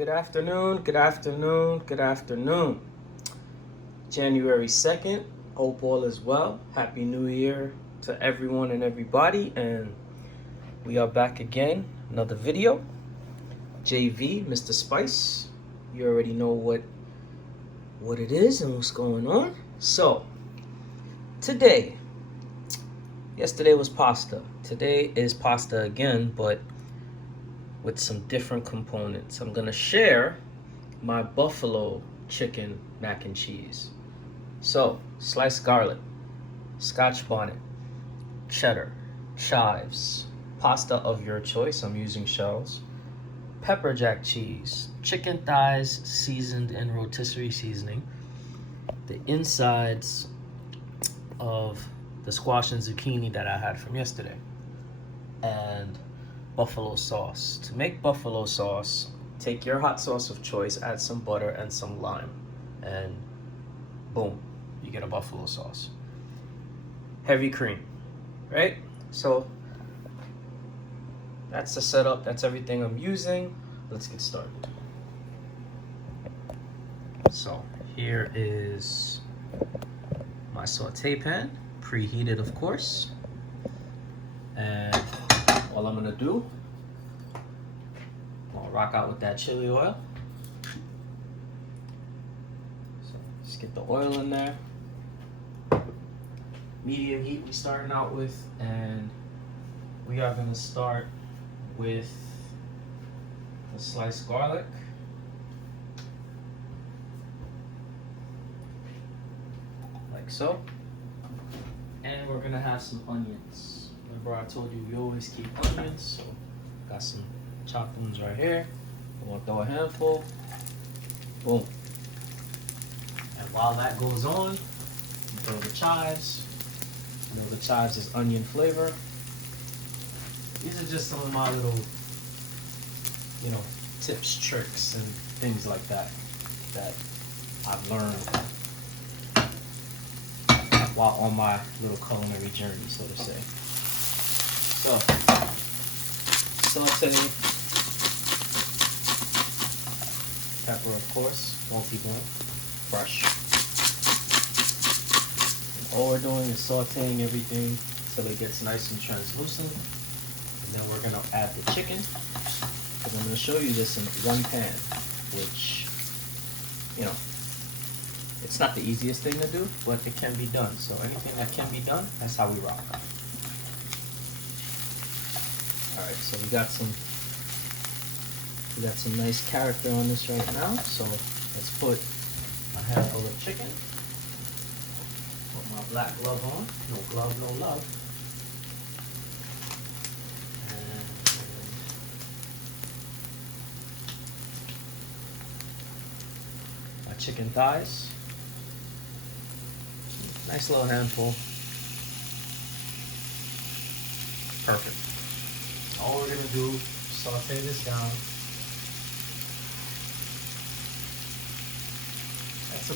Good afternoon, good afternoon, good afternoon. January 2nd, hope all is well. Happy New Year to everyone and everybody. And we are back again, another video. JV, Mr. Spice. You already know what it is and what's going on. So, yesterday was pasta. Today is pasta again, but with some different components. I'm gonna share my buffalo chicken mac and cheese. So, sliced garlic, scotch bonnet, cheddar, chives, pasta of your choice, I'm using shells, pepper jack cheese, chicken thighs seasoned in rotisserie seasoning, the insides of the squash and zucchini that I had from yesterday, and buffalo sauce. To make buffalo sauce, take your hot sauce of choice, add some butter and some lime, and boom, you get a buffalo sauce. Heavy cream, right? So that's the setup, that's everything I'm using. Let's get started. So here is my saute pan, preheated of course. And all I'm gonna do, I'm gonna rock out with that chili oil. So just get the oil in there. Medium heat we starting out with, and we are gonna start with the sliced garlic. Like so. And we're gonna have some onions. Remember I told you we always keep onions, so got some chopped ones right here. I'm gonna throw a handful. Boom. And while that goes on, you throw the chives. You know the chives is onion flavor. These are just some of my little, tips, tricks, and things like that I've learned while on my little culinary journey, so to say. So, saute, pepper of course, multi-blend, fresh. And all we're doing is sauteing everything till it gets nice and translucent. And then we're gonna add the chicken. And I'm gonna show you this in one pan, which, it's not the easiest thing to do, but it can be done. So anything that can be done, that's how we rock. Alright, so we got some nice character on this right now. So let's put a handful of chicken. Put my black glove on. No glove, no love. And my chicken thighs. Nice little handful. Perfect. All we're gonna do is saute this down. That's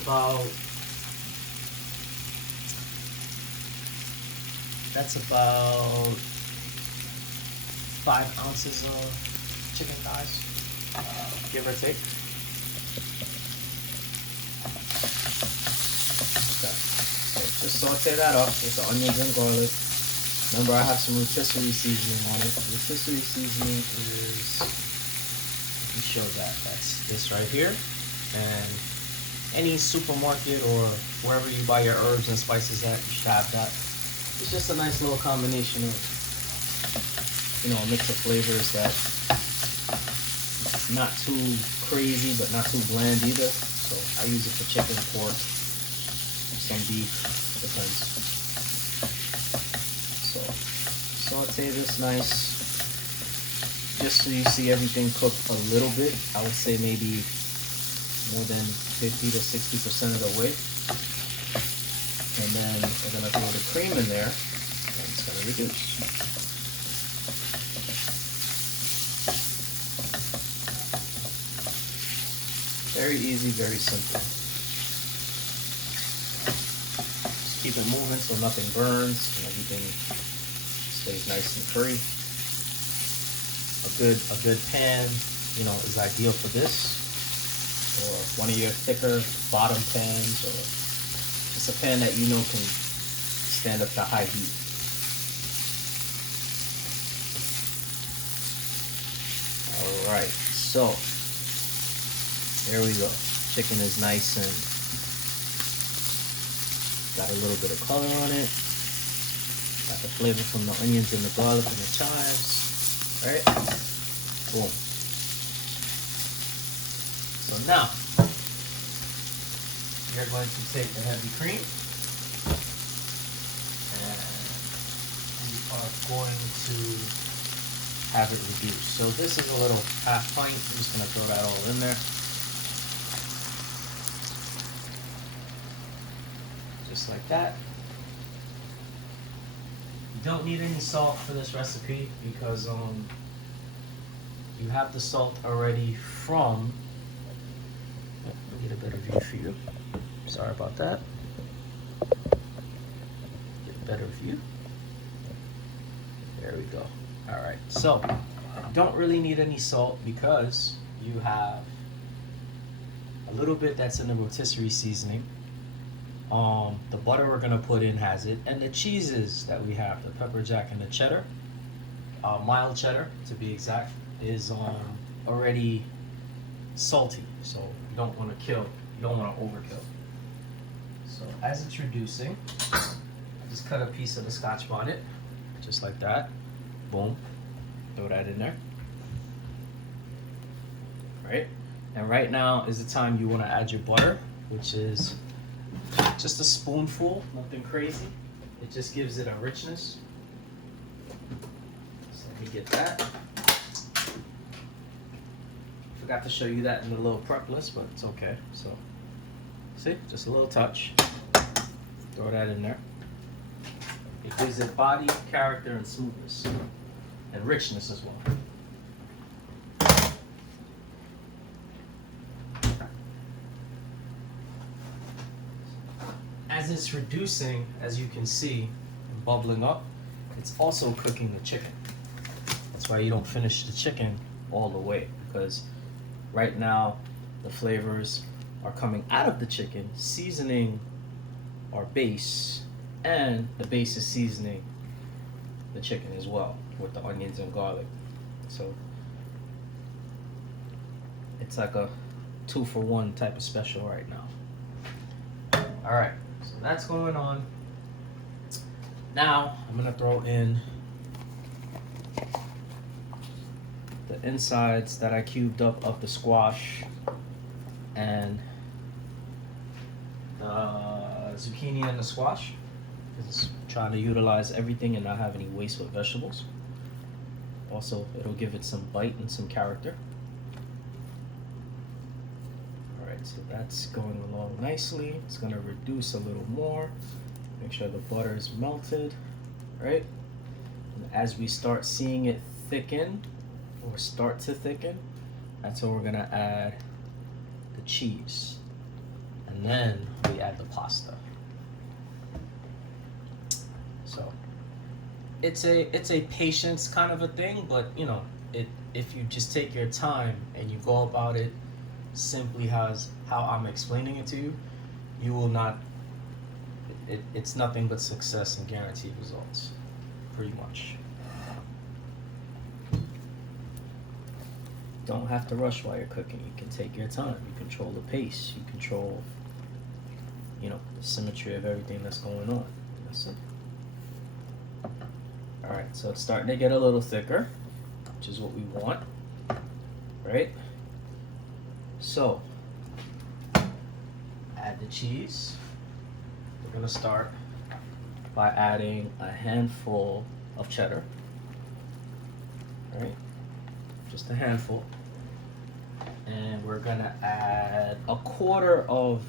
about 5 ounces of chicken thighs, give or take. Okay, so just saute that up with the onions and garlic. Remember, I have some rotisserie seasoning on it. Rotisserie seasoning is, let me show that. That's this right here. And any supermarket or wherever you buy your herbs and spices at, you should have that. It's just a nice little combination of, a mix of flavors that's not too crazy, but not too bland either. So I use it for chicken, pork, some beef, depends. So saute this nice, just so you see everything cooked a little bit. I would say maybe more than 50 to 60% of the way. And then we're gonna throw the cream in there, and it's gonna reduce. Very easy, very simple. Just keep it moving so nothing burns and everything stays nice and free. A good pan is ideal for this, or one of your thicker bottom pans, or just a pan that can stand up to high heat. All right, so there we go. Chicken is nice and got a little bit of color on it. Got the flavor from the onions and the garlic and the chives. Right? Boom. So now, you're going to take the heavy cream and you are going to have it reduced. So this is a little half pint. I'm just going to throw that all in there. Just like that. You don't need any salt for this recipe because you have the salt already from. Let me get a better view for you. Sorry about that. Get a better view. There we go. All right. So you don't really need any salt because you have a little bit that's in the rotisserie seasoning. The butter we're gonna put in has it, and the cheeses that we have, the pepper jack and the cheddar, mild cheddar to be exact, is already salty. So you don't want to overkill. So as it's reducing, I just cut a piece of the Scotch bonnet, just like that. Boom, throw that in there. Right, and right now is the time you want to add your butter, which is just a spoonful, nothing crazy. It just gives it a richness. So let me get that. Forgot to show you that in the little prep list, but it's okay. So, see, just a little touch. Throw that in there. It gives it body, character, and smoothness, and richness as well. As it's reducing, as you can see, bubbling up, it's also cooking the chicken. That's why you don't finish the chicken all the way, because right now the flavors are coming out of the chicken, seasoning our base, and the base is seasoning the chicken as well with the onions and garlic. So it's like a 2-for-1 type of special right now. All right. So that's going on. Now I'm gonna throw in the insides that I cubed up of the squash and the zucchini and the squash. Just trying to utilize everything and not have any waste with vegetables. Also, it'll give it some bite and some character. So that's going along nicely. It's gonna reduce a little more. Make sure the butter is melted, right? And as we start seeing it thicken, or start to thicken, that's when we're gonna add the cheese. And then we add the pasta. So it's a patience kind of a thing, but if you just take your time and you go about it simply how I'm explaining it to you, you will not, it's nothing but success and guaranteed results, pretty much. Don't have to rush while you're cooking. You can take your time. You control the pace. You control, the symmetry of everything that's going on. That's it. All right, so it's starting to get a little thicker, which is what we want, right? So, add the cheese. We're gonna start by adding a handful of cheddar, right? Just a handful. And we're gonna add a quarter of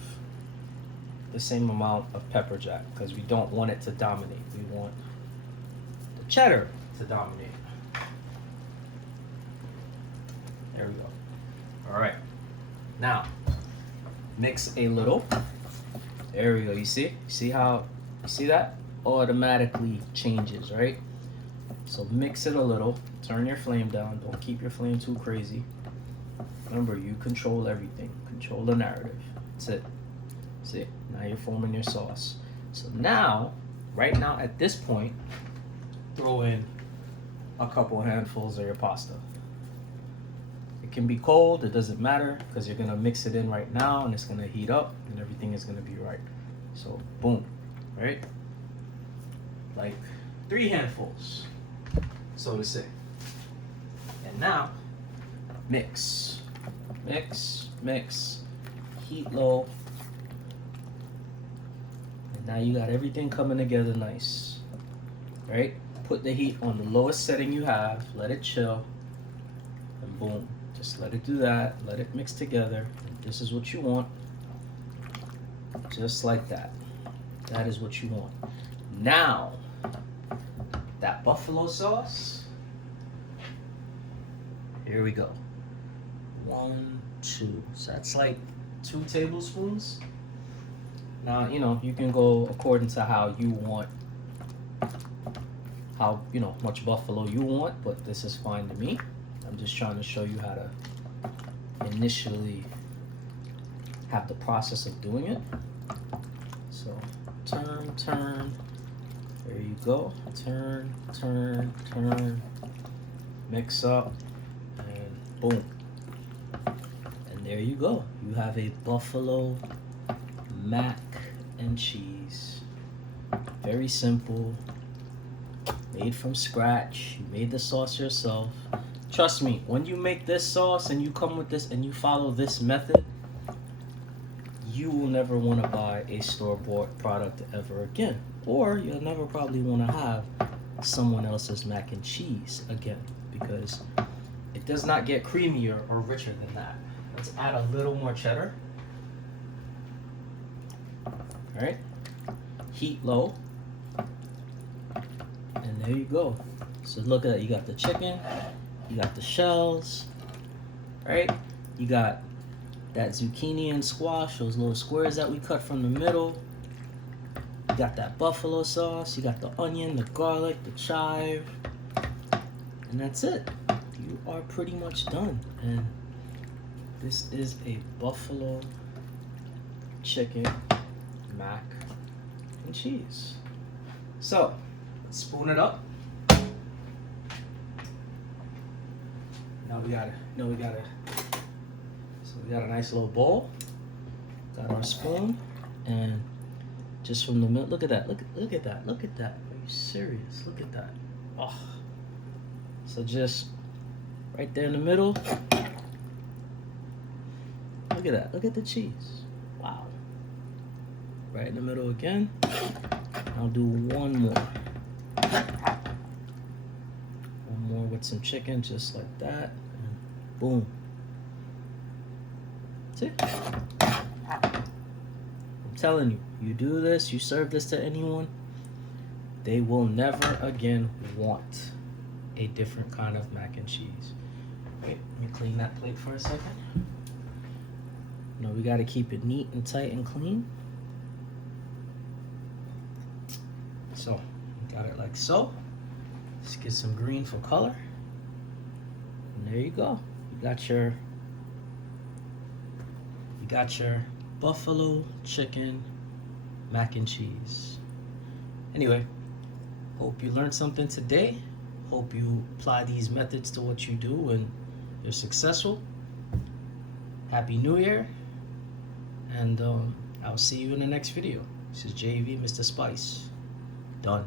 the same amount of pepper jack because we don't want it to dominate. We want the cheddar to dominate. There we go. All right. Now, mix a little. There we go. You see that? Automatically changes, right? So mix it a little. Turn your flame down. Don't keep your flame too crazy. Remember, you control everything. Control the narrative. That's it. That's it. Now you're forming your sauce. So now, right now at this point, throw in a couple handfuls of your pasta. It can be cold, it doesn't matter, because you're gonna mix it in right now and it's gonna heat up and everything is gonna be right. So boom, right? Like 3 handfuls, so to say. And now, mix, mix, mix, heat low. And now you got everything coming together nice, right? Put the heat on the lowest setting you have, let it chill, and boom. Just let it do that, let it mix together. This is what you want. Just like that. That is what you want. Now, that buffalo sauce, here we go. 1, 2. So that's like 2 tablespoons. Now, you know, you can go according to how you want, how, you know, much buffalo you want, but this is fine to me. I'm just trying to show you how to initially have the process of doing it. So turn, turn, there you go. Turn, turn, turn, mix up, and boom. And there you go. You have a buffalo mac and cheese. Very simple, made from scratch. You made the sauce yourself. Trust me, when you make this sauce and you come with this and you follow this method, you will never want to buy a store-bought product ever again. Or you'll never probably want to have someone else's mac and cheese again, because it does not get creamier or richer than that. Let's add a little more cheddar. All right, heat low. And there you go. So look at that, you got the chicken, you got the shells, right? You got that zucchini and squash, those little squares that we cut from the middle. You got that buffalo sauce, you got the onion, the garlic, the chive, and that's it. You are pretty much done. And this is a buffalo chicken mac and cheese. So, let's spoon it up. Now we got a nice little bowl. Got our spoon, and just from the middle, look at that, look at that, look at that. Are you serious? Look at that. Oh. So just right there in the middle. Look at that, look at the cheese. Wow. Right in the middle again. I'll do one more. One more with some chicken, just like that. And boom. That's it. I'm telling you, you do this, you serve this to anyone, they will never again want a different kind of mac and cheese. Wait, let me clean that plate for a second. No, we got to keep it neat and tight and clean. So, got it like so. Let's get some green for color. And there you go. You got your buffalo chicken mac and cheese. Anyway, hope you learned something today. Hope you apply these methods to what you do and you're successful. Happy New Year. And I'll see you in the next video. This is JV, Mr. Spice. Done.